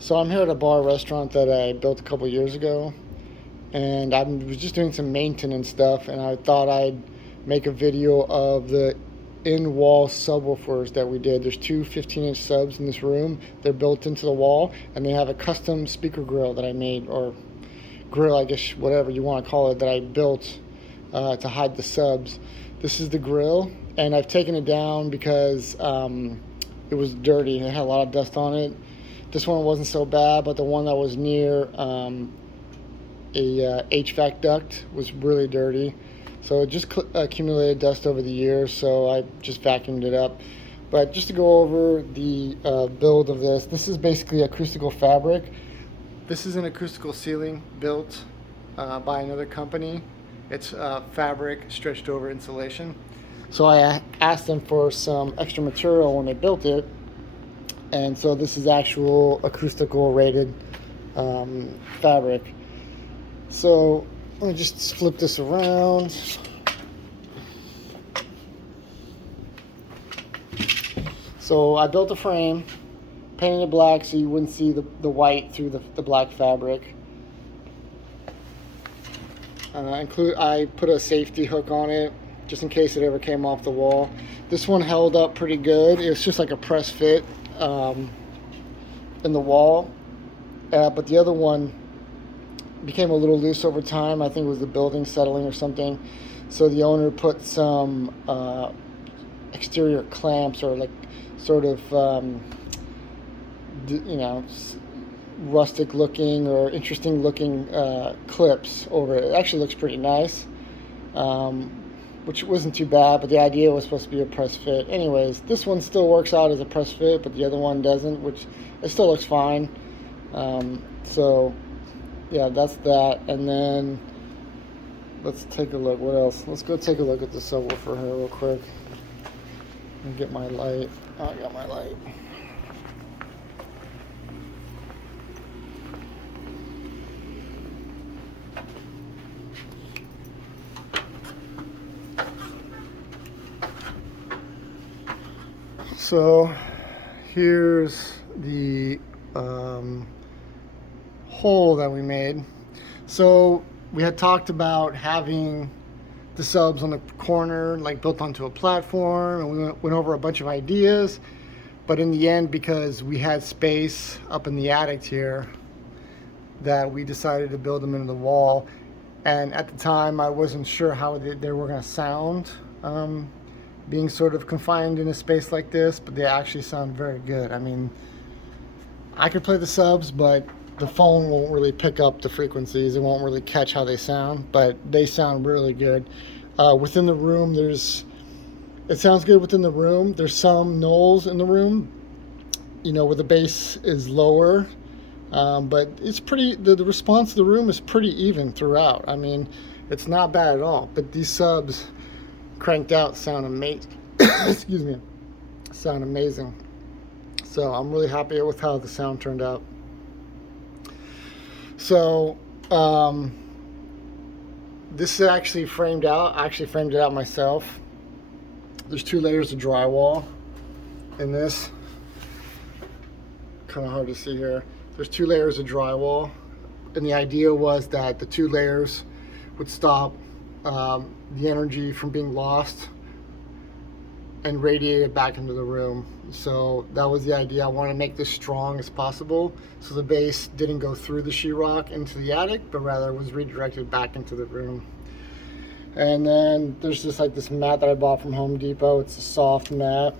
So I'm here at a bar restaurant that I built a couple years ago, and I was just doing some maintenance stuff, and I thought I'd make a video of the in-wall subwoofers that we did. There's two 15-inch subs in this room. They're built into the wall, and they have a custom speaker grill that I made, or grill, I guess, whatever you want to call it, that I built to hide the subs. This is the grill, and I've taken it down because it was dirty. It had a lot of dust on it. This one wasn't so bad, but the one that was near a HVAC duct was really dirty. So it just accumulated dust over the years, so I just vacuumed it up. But just to go over the build of this is basically acoustical fabric. This is an acoustical ceiling built by another company. It's fabric stretched over insulation. So I asked them for some extra material when they built it. And so this is actual acoustical rated fabric. So let me just flip this around. So I built a frame, painted it black so you wouldn't see the white through the black fabric. I put a safety hook on it just in case it ever came off the wall. This one held up pretty good. It was just like a press fit in the wall, but the other one became a little loose over time. I think it was the building settling or something. So the owner put some exterior clamps, or like sort of rustic looking or interesting looking clips over it. It actually looks pretty nice, which wasn't too bad, but the idea was supposed to be a press fit. Anyways, this one still works out as a press fit, but the other one doesn't, which it still looks fine. So yeah, that's that. And then let's take a look. What else? Let's go take a look at the subwoofer here real quick. Let me get my light. Oh, I got my light. So here's the hole that we made. So we had talked about having the subs on the corner, like built onto a platform, and we went over a bunch of ideas. But in the end, because we had space up in the attic here, that we decided to build them into the wall. And at the time, I wasn't sure how they were going to sound. Being sort of confined in a space like this, but they actually sound very good. I mean, I could play the subs, but the phone won't really pick up the frequencies. It won't really catch how they sound, but they sound really good. Within the room, it sounds good within the room. There's some knolls in the room, where the bass is lower, but it's pretty, the response to the room is pretty even throughout. I mean, it's not bad at all, but these subs cranked out sound amazing. Excuse me, sound amazing. So I'm really happy with how the sound turned out. So this is actually framed out. I actually framed it out myself. There's 2 layers of drywall in this. Kind of hard to see here. There's 2 layers of drywall, and the idea was that the 2 layers would stop the energy from being lost and radiated back into the room. So that was the idea. I wanted to make this strong as possible, so the bass didn't go through the sheetrock into the attic, but rather was redirected back into the room. And then there's just like this mat that I bought from Home Depot. It's a soft mat.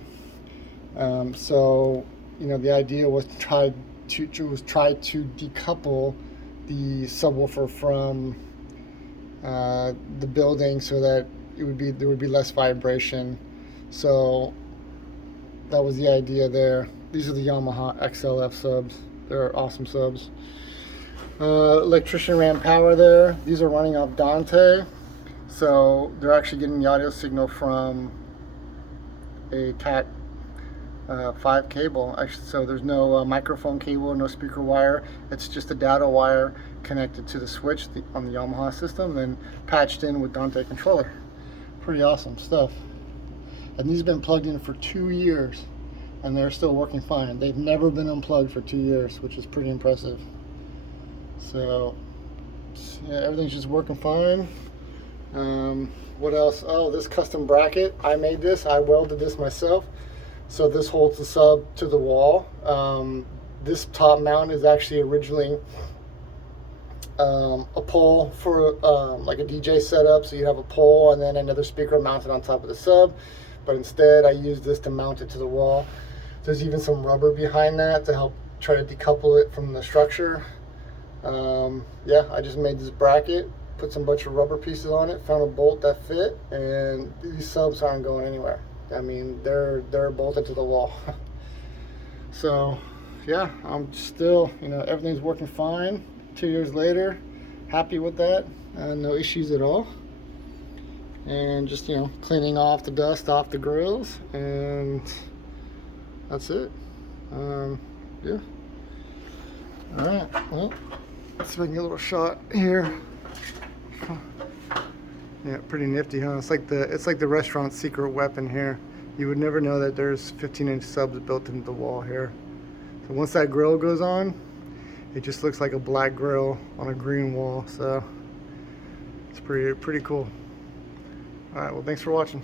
So the idea was try to decouple the subwoofer from the building so that there would be less vibration. So that was the idea there. These are the Yamaha XLF subs. They're awesome subs. Electrician ran power there. These are running off Dante, so they're actually getting the audio signal from a Cat 5 cable. Actually, so there's no microphone cable, no speaker wire. It's just a data wire connected to the switch on the Yamaha system, then patched in with Dante controller. Pretty awesome stuff. And these have been plugged in for 2 years. and they're still working fine. They've never been unplugged for 2 years, which is pretty impressive. So yeah, everything's just working fine. What else? Oh, this custom bracket, I made this. I welded this myself. So this holds the sub to the wall. This top mount is actually originally a pole for like a DJ setup. So you have a pole and then another speaker mounted on top of the sub. But instead I used this to mount it to the wall. There's even some rubber behind that to help try to decouple it from the structure. Yeah, I just made this bracket, put some bunch of rubber pieces on it, found a bolt that fit, and these subs aren't going anywhere. I mean, they're bolted to the wall. So yeah, I'm still, you know, everything's working fine 2 years later. Happy with that, no issues at all. And just, you know, cleaning off the dust off the grills, and that's it. Yeah. All right, well, let's make a little shot here. Yeah, pretty nifty, huh? It's like the restaurant's secret weapon here. You would never know that there's 15-inch subs built into the wall here. So once that grill goes on, it just looks like a black grill on a green wall. So it's pretty cool. All right, well, thanks for watching.